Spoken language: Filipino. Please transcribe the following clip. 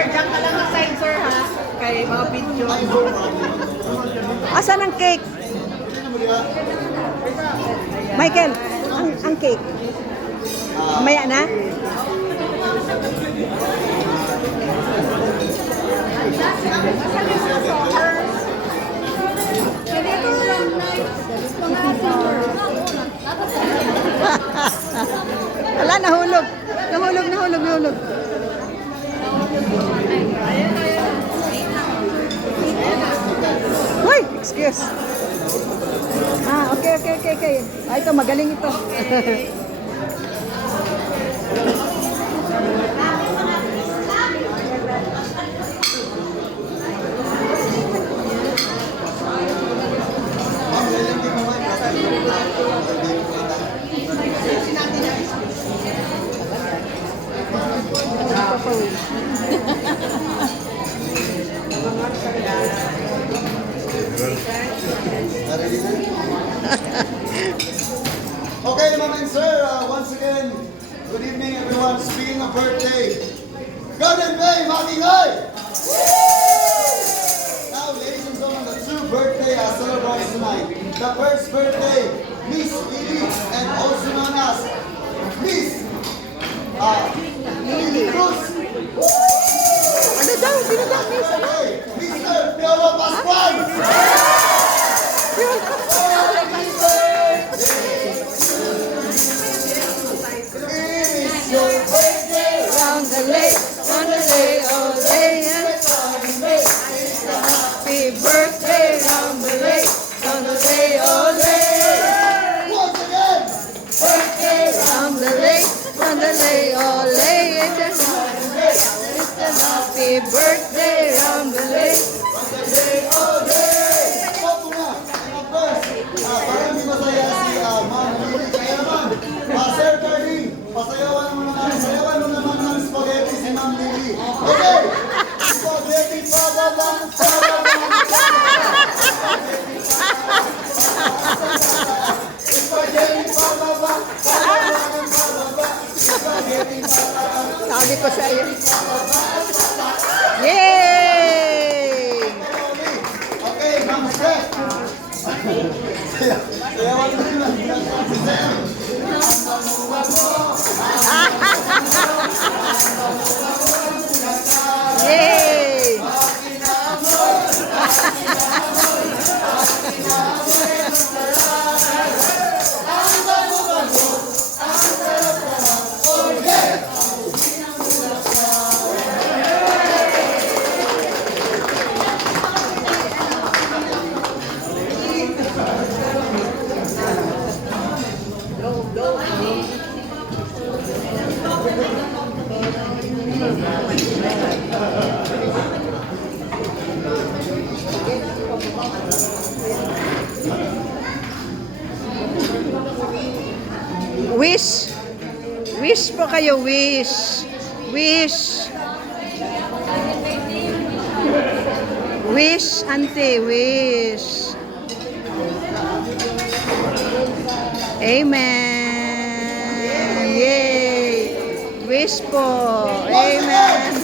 Sir, diyan ka lang sa sir ha. Kay mga video. Asan ang cake? Michael, ang cake. Mamaya na? Wala, nahulog. Nahulog. Hoy, excuse. Okay. Ito, magaling ito. Okay, ma'am and sir, once again, good evening everyone. Speaking of birthday, Garden Bay, Makingay! Now, ladies and gentlemen, the two birthday celebrations tonight. The first birthday, Miss Lily, and also known as Miss Lily Cruz. Ano daw? Sino daw, miss? Okay, Mr. Piolo Pascual! Your birthday Round the lake, on the day, all day, and happy birthday, round the lake, on the day, all day. once again. Birthday, round the lake, on the day, all day, and happy birthday, round the lake. Opo nga. And of course, para hindi masaya si Ma'am Lily. Kaya naman, Sir Carly, pasayawan mo naman ng spaghetti si Ma'am Lily. Okay! Spaghetti pababang. Spaghetti pababang. Spaghetti pababang. Sabi ko sa iyo. Yay! Okay, Ma'am Steph. Sayawan mo naman. Yay! Wish. Wish po kayo, wish. Wish. Wish, auntie, wish. Amen. Yay. Wish po. Amen.